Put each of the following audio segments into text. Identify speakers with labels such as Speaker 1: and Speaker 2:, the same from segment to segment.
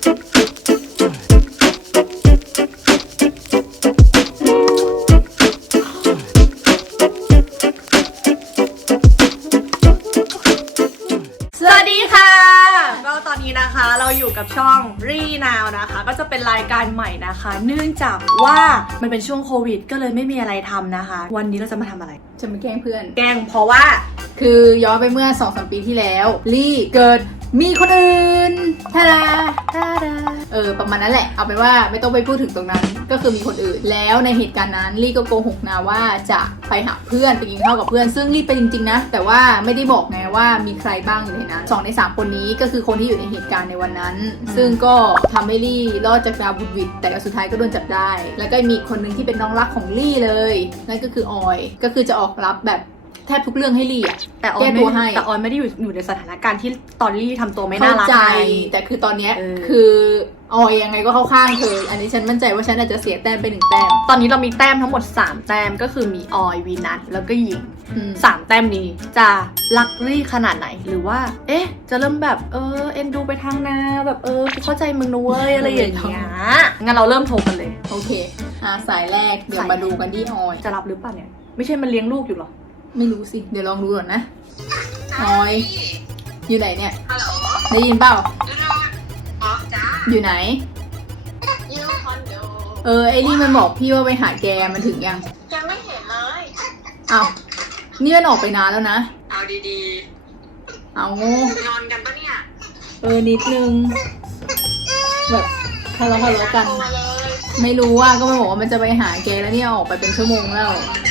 Speaker 1: นะคะเราอยู่กับช่องรีนาวนะคะก็จะเป็นรายการใหม่นะคะเนื่องจากว่ามันเป็นช่วงโควิดก็เลยไม่มีอะไรทำนะคะวันนี้เราจะมาทำอะไร
Speaker 2: จะมาแกล้งเพื่อน
Speaker 1: แกล้งเพราะว่า
Speaker 2: คือย้อนไปเมื่อ 2-3 ปีที่แล้วลี่เกิดมีคนอื่นท่าดาประมาณนั้นแหละเอาเป็นว่าไม่ต้องไปพูดถึงตรงนั้นก็คือมีคนอื่นแล้วในเหตุการณ์นั้นลี่ก็โกหกนะว่าจะไปหาเพื่อนไปกินข้าวกับเพื่อนซึ่งลี่ไปจริงๆนะแต่ว่าไม่ได้บอกไงว่ามีใครบ้างอยู่ในนั้น2 ใน 3คนนี้ก็คือคนที่อยู่ในเหตุการณ์ในวันนั้นซึ่งก็ทำให้ลี่รอดจากดาวบุญวิดแต่สุดท้ายก็โดนจับได้แล้วก็มีคนนึงที่เป็นน้องรักของลี่เลยนั่นก็คือออยก็คือจะออกรับแบบแทบทุกเรื่องให้ลี่อะ
Speaker 1: แต่ออยไม่ได้อยู่ในสถานการณ์ที่ตอนลี่ทำตัวไม่น่ารักใจ
Speaker 2: แต่คือตอนเนี้ยคือออยยังไงก็เข้าข้างเธออันนี้ฉันมั่นใจว่าฉันอาจจะเสียแต้มไป1 แต้ม
Speaker 1: ตอนนี้เรามีแต้มทั้งหมด3 แต้มก็คือมีออยวีนัทแล้วก็หญิง3 แต้มนี้จะรักลี่ขนาดไหนหรือว่าจะเริ่มแบบเอ็นดูไปทางนาแบบเข้าใจมึงนะเว้ยอะไรอย่างเงี้ยงั้นเราเริ่มโทรกันเลย
Speaker 2: โอเคสายแรกเดี๋ยวมาดูกันที่ออย
Speaker 1: จะรับหรือเปล่าเนี่ยไม่ใช่มันเลี้ยงลูกอยู่หรอ
Speaker 2: ไม่รู้สิเดี๋ยวลองดูก่อนนะออยอยู่ไหนเนี่ยได้ยินเปล่าอยู่ไหน
Speaker 3: อยู่คอนโด
Speaker 2: ไอ้นี่มันบอกพี่ว่าไปหาแกมันถึงยัง
Speaker 3: ไม่เห็นเลย
Speaker 2: เอานี่มันออกไปนานแล้วนะ
Speaker 3: เอาดี
Speaker 2: ๆเอา
Speaker 3: นอนกันปะเนี่ย
Speaker 2: นิดนึงแบบทะเลาะกันไม่รู้ว่าก็มันบอกว่ามันจะไปหาแกแล้วเนี่ยออกไปเป็นชั่วโมงแล้ว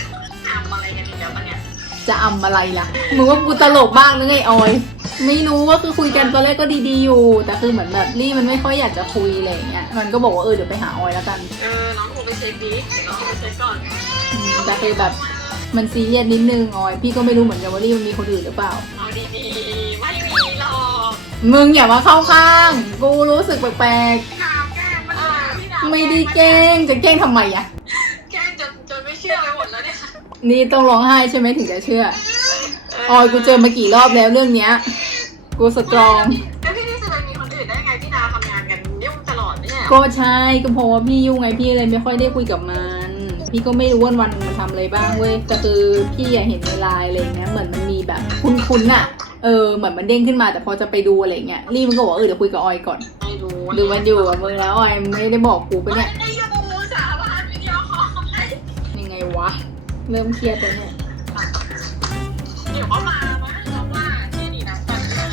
Speaker 2: จะอำอะไรล่ะมึงว่ากูตลกบ้างหรือไงออยไม่รู้ว่าคือคุยกันตอนแรกก็ดีๆอยู่แต่คือเหมือนแบบลี่มันไม่ค่อยอยากจะคุยอะไรอย่างเงี้ยมันก็บอกว่าเดี๋ยวไปหาออยแล้วกัน
Speaker 3: น้องโทรไปเช็คดิน้องไปเช็คก่อน
Speaker 2: แต่คือแบบมันซีเรียสนิดนึงออยพี่ก็ไม่รู้เหมือนกันว่าลี่มันมีคนอื่นหรือเปล่า
Speaker 3: เอาดีๆไม่มีหรอก
Speaker 2: มึงอย่ามาเข้าข้างกูรู้สึกแปลกๆไม่ได้แกล้งจะแกล้งทำไมอะ
Speaker 3: แกล้งจนไม่เชื่อไปหมดแล้วเนี่ย
Speaker 2: นี่ต้องร้องไห้ใช่ไหมถึงจะเชื่อออยกูเจอมากี่รอบแล้วเรื่องเนี้ยกูสตรอง
Speaker 3: แล้วพี่นี่จะมีคนอื่นได้ไงพี่นาทำงานกันยุ่งตลอดเนี่ย
Speaker 2: ก็ใช่ก็เพราะว่าพี่ยุ่งไงพี่เลยไม่ค่อยได้คุยกับมันพี่ก็ไม่รู้วันมันทำอะไรบ้างเว้ยแต่คือพี่เห็นในไลน์อะไรเงี้ยเหมือนมันมีแบบคุ้นๆอะเหมือนมันเด้งขึ้นมาแต่พอจะไปดูอะไรเงี้ยลี่มันก็บอกเดี๋ยวคุยกับออยก่อนดูมันอยู่กับมึงแล้วออยไม่ได้บอกกูปะเนี่ย
Speaker 3: ไม่อยู่สาบานวิดีโอคอล
Speaker 2: ยังไงวะเริ่มเครียดแล้วเนี่ย
Speaker 3: เดี๋ยวเขามาแล้วว่าที่นี่นะตอนนี้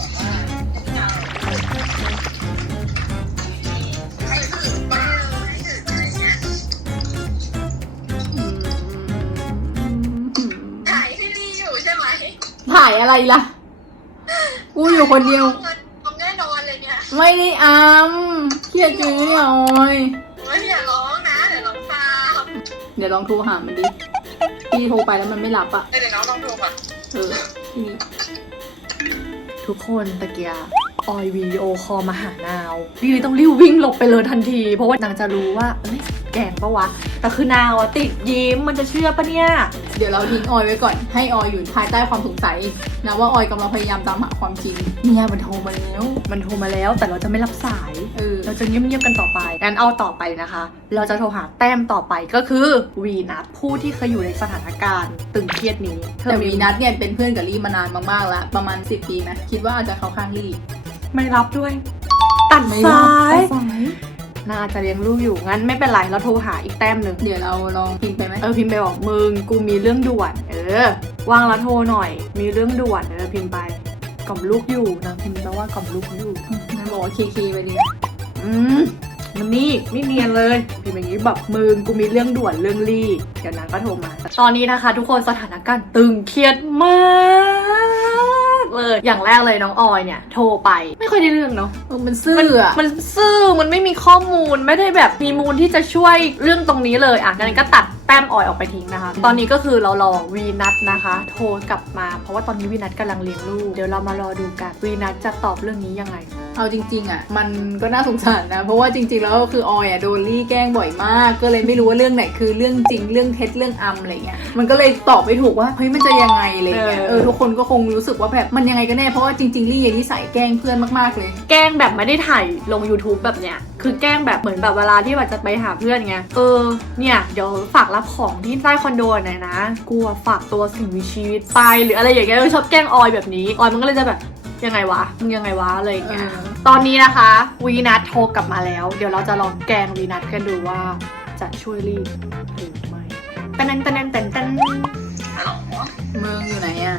Speaker 3: ไม่ถึงบ้าไม่ถึงอะไรเงี้ยถ่ายที่นี่อยู่ใช่ไหม
Speaker 2: ถ่ายอะไรล่ะกูอยู่คนเดียว
Speaker 3: ผมแน่นอนเลยเนี่ย
Speaker 2: ไม่ได้เครียดจริงเนี่ยออย
Speaker 3: ไม่อย่าร้องนะเดี๋ยวร้องตาม
Speaker 2: เดี๋ยวลองโทรหามันดิพี่โทรไปแล้วมันไม่รับอ่ะ
Speaker 3: เดี๋ยวน้องลองโทรก่อน
Speaker 1: ทุกคนตะเกียออยวีดีโอคอลมาหานาวลี่ต้องรีบวิ่งหลบไปเลยทันทีเพราะว่านางจะรู้ว่าแกล้งปะวะแต่คือนาวติดยิ้มมันจะเชื่อปะเนี่ย
Speaker 2: เดี๋ยวเราทิ้งออยไว้ก่อนให้ออยอยู่ภายใต้ความสงสัยนะว่าออยกำลังพยายามตามหาความจริงเนี่ยมันโทรมาแล้วแต่เราจะไม่รับสายเราจะเงียบๆกันต่อไปงั้นเอาต่อไปนะคะเราจะโทรหาแต้มต่อไปก็คือวีนัทผู้ที่เคยอยู่ในสถานการณ์ตึงเครียดนี้แต่วีนัทเนี่ยเป็นเพื่อนกับลี่มานานมากๆแล้วประมาณ10 ปีนะคิดว่าอาจจะเข้าข้างลี่
Speaker 1: ไม่รับด้วยตัดสายน่าจะเลี้ยงลูกอยู่งั้นไม่เป็นไรเราโทรหาอีกแต้มหนึ่ง
Speaker 2: เดี๋ยวเราลองพิมพ์ไปไหม
Speaker 1: พิมพ์ไปบอกมึงกูมีเรื่องด่วนว่างแล้วโทรหน่อยมีเรื่องด่วนพิมพ์ไปกล่อมลูกอยู่นะพิมพ์แปลว่ากล่อมลูกอยู่
Speaker 2: งั้นบอกว่าเคไปดิ
Speaker 1: มันนี่ไม่เนียนเลยพิมพ์อย่างนี้แบบมึงกูมีเรื่องด่วนเรื่องรีบเดี๋ยวนางก็โทรมาตอนนี้นะคะทุกคนสถานการณ์ตึงเครียดมากเลยอย่างแรกเลยน้องออยเนี่ยโทรไปไม่ค่อยได้เรื่องเนาะ
Speaker 2: มันซื่อ
Speaker 1: มันไม่มีข้อมูลไม่ได้แบบมีมูลที่จะช่วยเรื่องตรงนี้เลยงั้นก็ตัดแต้มออยออกไปทิ้งนะคะตอนนี้ก็คือเรารอวีนัทนะคะโทรกลับมาเพราะว่าตอนนี้วีนัทกำลังเลี้ยงลูกเดี๋ยวเรามารอดูกันวีนัทจะตอบเรื่องนี้ยังไง
Speaker 2: เอาจริงๆอ่ะมันก็น่าสงสารนะเพราะว่าจริงๆแล้วคือออยอ่ะโดนลี่แกล้งบ่อยมากก็เลยไม่รู้ว่าเรื่องไหนคือเรื่องจริงเรื่องเท็จเรื่องอำอะไรเงี้ยมันก็เลยตอบไม่ถูกว่าเฮ้ยมันจะยังไงอะไรเงี้ยทุกคนก็คงรู้สึกว่าแบบมันยังไงกันแน่เพราะว่าจริงๆลี่นิสัยแกล้งเพื่อนมากๆเลย
Speaker 1: แกล้งแบบไม่ได้ถ่ายลง YouTube แบบเนี้ยคือแกล้งแบบเหมือนแบบเวลาที่แบบจะไปหาเพื่อนไงเนี่ยเดี๋ยวฝากรับของที่ใต้คอนโดหน่อยนะกูฝากตัวสิ่งมีชีวิตไปหรืออะไรอย่างเงี้ยชอบแกล้งออยแบบนี้ออยมันก็เลยจะแบบยังไงวะมึงยังไงวะอะไรอย่างเงี้ยตอนนี้นะคะวีนัทโทรกลับมาแล้วเดี๋ยวเราจะลองแกล้งวีนัทกันดูว่าจะช่วยรีบหรือไม่ตันตันตันตัน
Speaker 3: ฮัลโหล
Speaker 2: มึงอยู่ไหนอ่ะ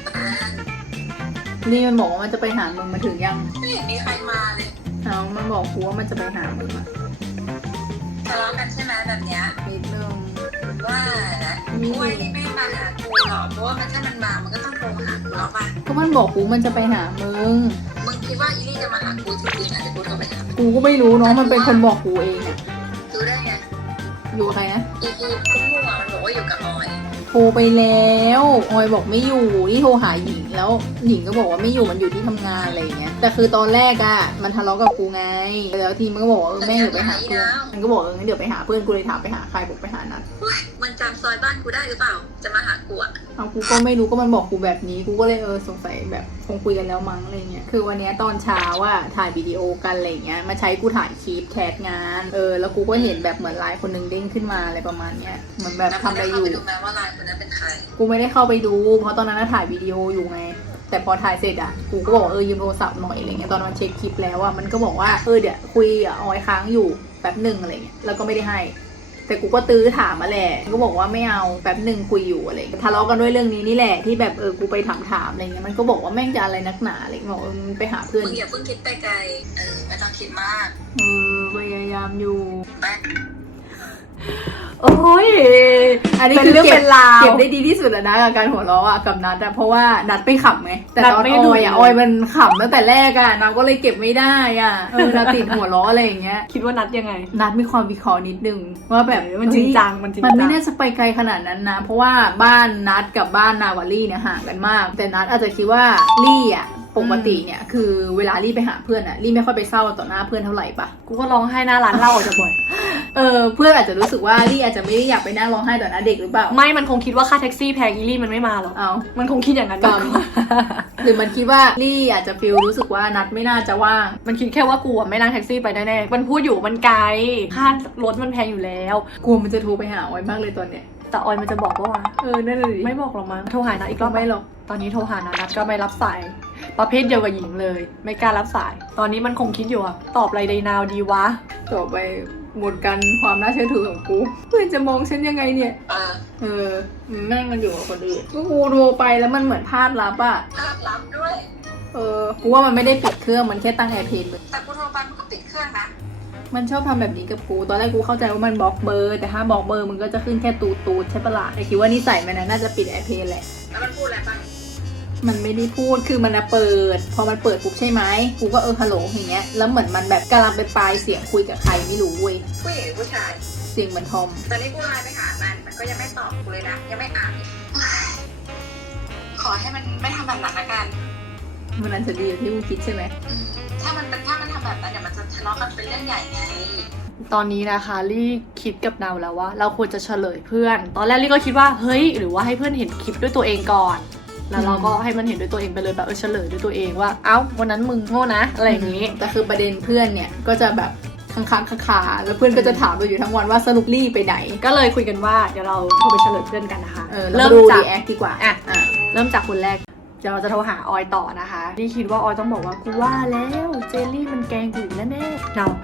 Speaker 2: ลี่มันบอกว่ามันจะไปหามึงมาถึงยัง
Speaker 3: ไม่เห็นมีใครมาเลย
Speaker 2: เอามันบอกกูว่ามันจะไปหามึงอะ
Speaker 3: ทะเลาะกันใช่ไหมแบบเนี้ย
Speaker 2: นิดนึง
Speaker 3: ว่านะกล้วยนี่ไม่มาหากูหรอกเพราะว่าถ้ามันมามันก็ต้องโทรหากูแล้วป่ะ
Speaker 2: ก็มันบอกกูมันจะไปหามึง
Speaker 3: มึงคิดว่าอีลี่จะมาหากูจริงๆอ่ะเดี๋ยวกูโทรไปหา
Speaker 2: กูก็ไม่รู้เนาะมันเป็นคนบอกกูเองเนี่ย
Speaker 3: ดูได้ไง
Speaker 2: อยู่กับใครนะ
Speaker 3: อีคุ้มหัวมันบอกว่าอยู่กับออย
Speaker 2: โทรไปแล้วออยบอกไม่อยู่นี่โทรหาหญิงแล้วหญิงก็บอกว่าไม่อยู่มันอยู่ที่ทำงานอะไรอย่างเงี้ยแต่คือตอนแรกอะมันทะเลาะกับกูไงแล้วทีมันก็บอกว่าแม่งเดี๋ยวไปหาเพื่อนมันก็บอกงั้นเดี๋ยวไปหาเพื่อนกูเลยถามไปหาใครบอกไปหานัด
Speaker 3: มันจำซอยบ้านกูได้หรือเปล่า จะมาหากูอ่ะ
Speaker 2: เอากูก็ไม่รู้ก็มันบอกกูแบบนี้กูก็เลยสงสัยแบบคงคุยกันแล้วมั้งอะไรเงี้ยคือวันเนี้ยตอนเช้าว่าถ่ายวิดีโอกันอะไรเงี้ยมาใช้กูถ่ายคลิปแคสงานแล้วกูก็เห็นแบบเหมือนไลน์คนนึงเด้งขึ้นมาอะไรประมาณเนี้ยเหมือนแบบทำอะไรอยู่
Speaker 3: แล้วมึงได้เข้าไปดูไหมว่าไลน์คนนั้นเป็นใคร
Speaker 2: กูไม่ได้เข้าไปดูเพราะตอนนั้นถ่ายวิดีโออยู่ไงแต่พอถ่ายเสร็จอ่ะกูก็บอกยืมโทรศัพท์หน่อยอะไรเงี้ยตอนมันเช็คคลิปแล้วอ่ะมันก็บอกว่าเดี๋ยวคุยกับออยค้างอยู่แป๊บหนึ่งอะไรเงี้ยแล้วก็ไม่ได้ให้แต่กูก็ตื้อถามมาแหละก็บอกว่าไม่เอาแป๊บหนึ่งคุยอยู่อะไรทะเลาะกันด้วยเรื่องนี้นี่แหละที่แบบกูไปถามอะไรเงี้ยมันก็บอกว่าแม่งจะอะไรนักหนาอะไรบอกมันไปหาเพื่อน
Speaker 3: มึงอย่าเพิ่งคิดไปไกลไม่ต้องคิดมาก
Speaker 2: พยายามอยู่
Speaker 3: แป๊บ
Speaker 1: โอ้ย
Speaker 2: อันนี้
Speaker 1: เป็น
Speaker 2: คือ
Speaker 1: เรื่องเป็นราว
Speaker 2: เก็บได้ดีที่สุดแล้วนะกับการหัวเราะอ่ะกับนัดอะเพราะว่านัดไปขำไงแต่
Speaker 1: นัด
Speaker 2: ตอน
Speaker 1: ไม่
Speaker 2: อ
Speaker 1: ดู
Speaker 2: อยอะออยมันขำตั้งแต่แรกอะนัดก็เลยเก็บไม่ได้อ่ะนัดติดหัวเราะอะไรอย่างเงี้ย
Speaker 1: คิดว่านัดยังไง
Speaker 2: นัดมีความวิเคราะห์นิดนึงว่าแบบ
Speaker 1: มันจริงจังมันจริงจัง
Speaker 2: มันไม่น่าจะไปไกลขนาดนั้นนะเพราะว่าบ้านนัดกับบ้านนาวาลี่เนี่ยห่างกันมาก แต่นัดอาจจะคิดว่าลี่อ่ะปกติเนี่ยคือเวลาลี่ไปหาเพื่อนอ่ะลี่ไม่ค่อยไปเศร้าต่อหน้าเพื่อนเท่าไหร่ปะ
Speaker 1: กูก็ร้องไห้หน้าร้านเหล้าจะบ่อย
Speaker 2: เพื่อนอาจจะรู้สึกว่าลี่อาจจะไม่ได้อยากไปนั่งร้องไห้ต่อหน้าเด็กหรือเปล่า
Speaker 1: ไม่มันคงคิดว่าค่าแท็กซี่แพงอีลี่มันไม่มาหรอก
Speaker 2: เอา
Speaker 1: มันคงคิดอย่างนั้น
Speaker 2: กรรม หรือมันคิดว่าลี่อาจจะฟีลรู้สึกว่านัดไม่น่าจะว่าง
Speaker 1: มันคิดแค่ว่ากูอะไม่นั่งแท็กซี่ไปแน่ๆมันพูดอยู่มันไกลค่ารถมันแพงอยู่แล้ว
Speaker 2: กลัวมันจะโทรไปหาออยมากเลยตอนเนี้ย
Speaker 1: แต่ออยมันจะบอกว่า
Speaker 2: นั่นเลย
Speaker 1: ไม่บอกหรอกมั้งโทรหานัดอีกรอบ
Speaker 2: ไม่หรอก
Speaker 1: ตอนนี้โทรหานัดก็ไม่รับสายประเภทเดียวกับหญิงเลย ไม่กล้ารับสาย ตอนนี้มันคงคิดอยู่อะตอบอะไรใดนาวดีวะ
Speaker 2: ต่อไปหมดกันความน่าเชื่อถือของกูเพื่อนจะมองฉันยังไงเนี่ยแม่งมันอยู่กับคนอื่นก็กูโทรไปแล้วมันเหมือนพลาดรับอ่ะ
Speaker 3: ภาพลับด้วย
Speaker 2: กูว่ามันไม่ได้ปิดเครื่องมันแค่ตั้งแอร์เพลย์
Speaker 3: แต่กูโทรไปมันก็ปิดเครื่องนะ
Speaker 2: มันชอบทำแบบนี้กับกูตอนแรกกูเข้าใจว่ามันบล็อกเบอร์แต่ถ้าบล็อกเบอร์มันก็จะขึ้นแค่ตูดใช่ปะล่ะแต่คิดว่านิสัยมันน่าจะปิดแอร์เพลย์แหละ
Speaker 3: แล้วมันพูดอะไรบ้าง
Speaker 2: มันไม่ได้พูดคือมันเปิดพอมันเปิดปุ๊บใช่ไหมกูก็ฮัลโหลอย่างเงี้ยแล้วเหมือนมันแบบกำลังไปปลายเสียงคุยกับใครไม่รู้เว้ย
Speaker 3: ผู้หญิงหรือผู้ชาย
Speaker 2: เสียงเหมือนทอม
Speaker 3: ตอนนี้กูไลน์ไปหามันก็ยังไม่ตอบกูเลยนะ ยังไม่อ่านเลยขอให้มันไม่ทำแบบนั้นละกัน
Speaker 2: มันน่าจะดีอย่างที่กูคิดใช่ไหม
Speaker 3: ถ้ามันทำแบบนั้นเดี๋ยวมันจะทะเลาะกันเป็นเรื่องใหญ่ไง
Speaker 1: ตอนนี้นะคะลี่คิดกับนาวแล้วว่าเราควรจะเฉลยเพื่อน ตอนแรกลี่ก็คิดว่าเฮ้ยหรือว่าให้เพื่อนเห็นคลิปด้วยตัวเองก่อนแล้วเราก็ให้มันเห็นด้วยตัวเองไปเลยแบบเฉลยด้วยตัวเองว่าเอ้าวันนั้นมึงโง่นะอะไรอย่างนี้
Speaker 2: แต่คือประเด็นเพื่อนเนี่ยก็จะแบบค้างคาแล้วเพื่อนก็จะถามเราอยู่ทั้งวันว่าสรุปลี่ไปไหน
Speaker 1: ก็เลยคุยกันว่าเดี๋ยวเราโทรไปเฉลยเพื่อนกันนะคะ
Speaker 2: เริ่มจากรีแอคดีกว่า
Speaker 1: เริ่มจากคนแรกเดี๋ยวเราจะโทรหาออยต่อนะคะนี่คิดว่าออยต้องบอกว่ากูว่าแล้วเจลลี่มันแกล้งกูอีกแน่ๆเนา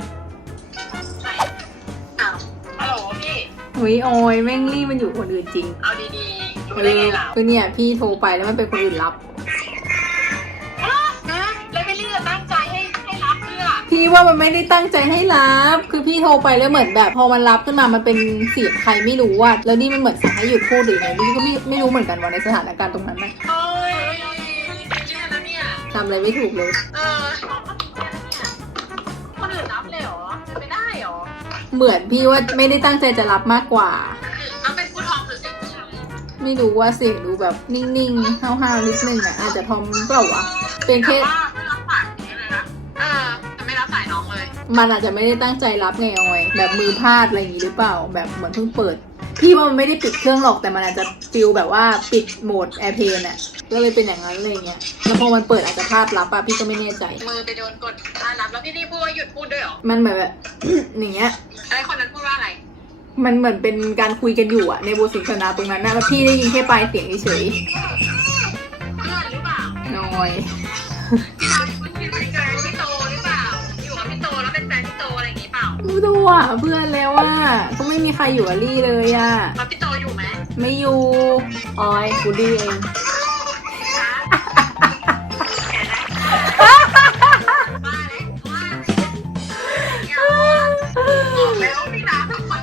Speaker 3: อ้าวฮัลโหลพี่
Speaker 2: อุ้ยออยแม่งลี่มันอยู่คนอื่นจริง
Speaker 3: เอาดีๆ รู้ได้ไงล่ะ
Speaker 2: คือเนี่ยพี่โทรไปแล้วมันเป็นคนอื่นรับ
Speaker 3: แล้วไม่เลือกตั้งใจให้รับเพื่อ
Speaker 2: พี่ว่ามันไม่ได้ตั้งใจให้รับคือพี่โทรไปแล้วเหมือนแบบพอมันรับขึ้นมามันเป็นเสียงใครไม่รู้อะแล้วนี่มันเหมือนสั่งให้หยุดพูดหรือไงนี่ก็ไม่รู้เหมือนกันว่าในสถานการณ์ตรงนั้นนะ
Speaker 3: เอ้ยแย่แล้วเนี่ย
Speaker 2: ทำอะไรไม่ถูกเลย
Speaker 3: คนอื่นรับเลยเหรอจะไม่ได้เหรอ
Speaker 2: เหมือนพี่ว่าไม่ได้ตั้งใจจะรับมากกว่า
Speaker 3: เอา
Speaker 2: ไม่รู้ว่าเสียงดูแบบนิ่งๆห้าวๆนิดนึงอ่ะอาจจะทอมเปล่าวะเป็นแค่
Speaker 3: แต่ว่าไม่รับสายนี้เลยนะจะไม่รับสายน้องเลย
Speaker 2: มันอาจจะไม่ได้ตั้งใจรับไงออยแบบมือพลาดอะไรอย่างงี้หรือเปล่าแบบเหมือนเพิ่งเปิดพี่ว่ามันไม่ได้ปิดเครื่องหรอกแต่มันอาจจะฟิลแบบว่าปิดโหมดแอร์เพลนอ่ะก็เลยเป็นอย่างนั้นอะไรเงี้ยแล้วพอมันเปิดอาจจะพลาดรับอะพี่ก็ไม่แน่ใจ
Speaker 3: มือไปโดนกดรับแล้วพี่ลี่พูดว่าหยุดพูดด้วยเหรอ
Speaker 2: มันเหมือนแบบ อย่างเงี้ย
Speaker 3: ไอ้คนนั้นพูดว่าอะไร
Speaker 2: มันเหมือนเป็นการคุยกันอยู่อะในบทสนทนาตรงนั้นนะแล้วพี่ได้ยินแค่ปลายเสียงเฉย
Speaker 3: เพื่อนหรือเปล่า
Speaker 2: ๆน้อย
Speaker 3: พี่รักมันเป็นแฟนพี่โตหรือเปล่าอยู่กับพี่โตแล้วเป็นแฟนพี่โตอะไรอย่างงี้เปล่า
Speaker 2: ไม่รู้อ่ะเพื่อนแล้วว่าก็ไม่มีใครอยู่กับลี่เลยอ่ะ
Speaker 3: แล้วพี่โตอยู่ไหม
Speaker 2: ไม่อยู่
Speaker 1: ออยกูดีเอง
Speaker 3: บ้าเลยแล้วพี่น้ำทุกคน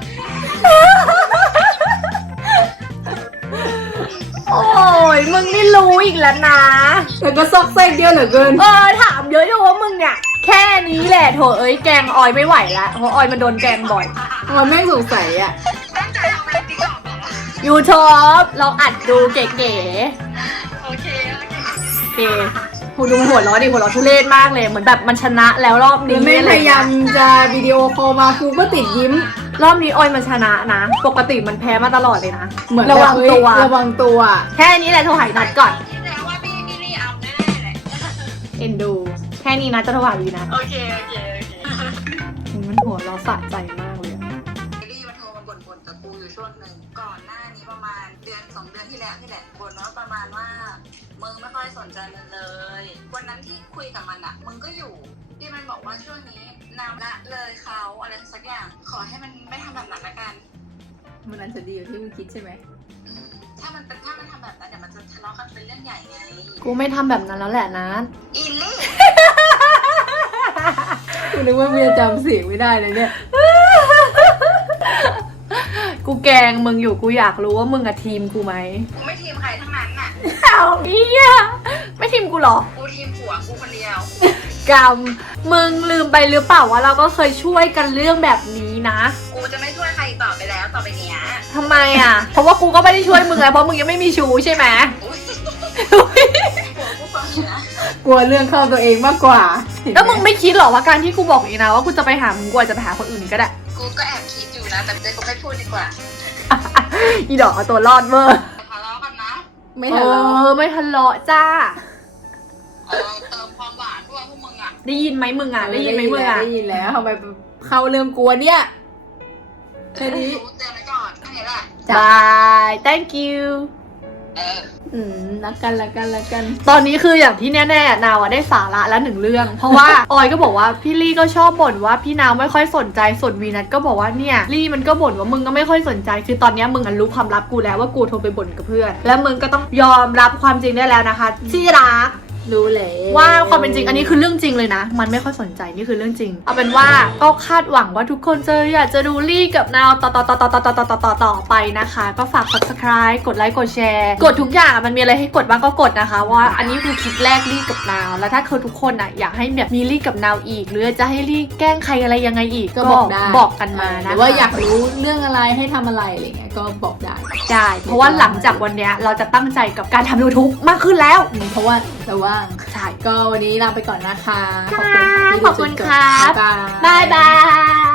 Speaker 1: โอ้ยมึงนี่รู้อีกแล้วนะ
Speaker 2: แต่ก็ซอกแซกเยอะเหลือเกิน
Speaker 1: ถามเยอะอยู่ว่ามึงเนี่ยแค่นี้แหละโถเอ้ยแกงออยไม่ไหวละเพราะออยมันโดนแกงบ่อย
Speaker 2: มันแม่งสงสัยอ่ะ
Speaker 3: ตั้งใจเอาไปติ๊กต็อกเหรอ
Speaker 1: YouTube ลองอัดดูเก๋
Speaker 3: โอเค
Speaker 1: ๆโอเคกูดูหัวเร้อดิหัวเร้อทุเรศมากเลยเหมือนแบบมันชนะแล้วรอบนี้
Speaker 2: แม่งพยายามจะวิดีโอคอลมากูก็ติดยิ้ม
Speaker 1: รอบนี้ออยมันชนะนะ ปกติมันแพ้มาตลอดเลยนะ
Speaker 2: เหมือน
Speaker 1: ระวังตัว
Speaker 2: ระวังตัว
Speaker 1: แค่นี้แหละโทรหานัดก่อน
Speaker 3: คิดแล้วว่าพี่ลี่เอาแน่ๆเลย
Speaker 1: เอ็นดู แค่นี้นะจะโทรหาวีนะ
Speaker 3: โอเค
Speaker 1: มันหัวเราะสะใจมากเลยอะ
Speaker 3: ลี่มันโทรมาบ่นกับกูอยู่ช่วงหนึ่งก่อนหน้านี้ประมาณเดือน2 เดือนที่แล้วนี่แหละบ่นว่าประมาณว่ามึงไม่ค่อยสนใจมันเลยวันนั้นที่คุยกับมันอะมึงก็อยู่ที่มันบอกว่าช่วงนี้นำละเลยเขาอะไรสักอย่างขอให้มันไม่ทำแบบนั้นละกัน
Speaker 2: มันอาจจะดีอย่างที่มึงคิดใช่ไหม
Speaker 3: ถ้ามันทำแบบนั้นเดี๋ยวมันจะทะเลาะกันเป็นเรื่องใหญ่ไง
Speaker 1: กูไม่ทำแบบนั้นแล้วแหละนะ
Speaker 3: อินลี่
Speaker 2: กูนึกว่ามึงจะจำเสียงไม่ได้เลยเนี่ย
Speaker 1: กูแกงมึงอยู่กูอยากรู้ว่ามึงอะทีมกูไหม
Speaker 3: กูไม่ทีมใครทั้งนั้นน่ะ
Speaker 1: เอาอีอะไม่ทีมกูเหรอ
Speaker 3: กูทีมผัวกูคนเดียว
Speaker 1: กรรมมึงลืมไปหรือเปล่าว่าเราก็เคยช่วยกันเรื่องแบบนี้นะ
Speaker 3: กูจะไม่ช่วยใครอีกต่อไปแล้วต่อไปเนี้ย
Speaker 1: ทำไมอะเพราะว่ากูก็ไม่ได้ช่วยมึงไงเพราะมึงยังไม่มีชู้ใช่ไหม
Speaker 3: อุ้ยผัวกูฟังอยู่นะ
Speaker 2: กลัวเรื่องเข้าตัวเองมากกว่า
Speaker 1: แล้วมึงไม่คิดหรอว่าการที่กูบอกอีกนะว่ากูจะไปหามึงกูอาจจะไปหาคนอื่นก็ได้
Speaker 3: กูก็แอบคิดอยู่นะแต่เดี๋ยวกูไม่พูดดีกว่า
Speaker 1: อีดอกเอาตัวรอดเวอร์
Speaker 3: ทะเลาะกันนะ
Speaker 2: ไม่ทะเลาะ
Speaker 1: ไม่ทะเลาะจ้า
Speaker 3: เติมความหวานด้วยพวกมึงอ่ะ
Speaker 1: ได้ยินไหมมึงอะได้ยินไหมมึงอะ
Speaker 2: ได้ยินแล้วทำไมเข้าเรื่องกลัวเนี่ยแค่นี้
Speaker 3: รู้เตือนไว้ก่อนแค่นี้แหละ
Speaker 1: บาย thank you
Speaker 2: รักกัน
Speaker 1: ตอนนี้คืออย่างที่แน่ๆนาวอะได้สาระแล้วหนึ่งเรื่อง เพราะว่า ออยก็บอกว่าพี่ลี่ก็ชอบบ่นว่าพี่นาวไม่ค่อยสนใจส่วนวีนัทก็บอกว่าเนี่ยลี่มันก็บ่นว่ามึงก็ไม่ค่อยสนใจ คือตอนเนี้ยมึงอะรู้ความลับกูแล้วว่ากูโทรไปบ่นกับเพื่อนแล้วมึงก็ต้องยอมรับความจริงได้แล้วนะคะที่รัก
Speaker 2: รู้เลย
Speaker 1: ว่าความเป็นจริงอันนี้คือเรื่องจริงเลยนะ มันไม่ค่อยสนใจนี่คือเรื่องจริง เอาเป็นว่าก็คาดหวังว่าทุกคนจะอยากจะดูลี่กับนาวต่อไปนะคะ ก็ฝาก subscribe กดไลค์กดแชร์กดทุกอย่างมันมีอะไรให้กดบ้างก็กดนะคะว่าอันนี้คือคลิปแรกลี่กับนาวแล้วถ้าคือทุกคนอ่ะอยากให้แบบมีลี่กับนาวอีกหรือจะให้ลี่แกล้งใครอะไรยังไงอีก
Speaker 2: ก็บอกได้
Speaker 1: บอกกันมา
Speaker 2: ห
Speaker 1: นะ
Speaker 2: รือว่าอยากรู้เรื่องอะไรให้ทำอะไรอะไรเงี้ยก็บอกได้
Speaker 1: ได้เพราะว่าหลังจากวันเนี้ยเราจะตั้งใจกับการทำ YouTube มากขึ้นแล้ว
Speaker 2: เพราะว่าระว่าง
Speaker 1: ใช่
Speaker 2: ก็วันนี้ลาไปก่อนนะคะ
Speaker 1: ขอบคุณครับ
Speaker 2: บ๊ายบาย
Speaker 1: บาย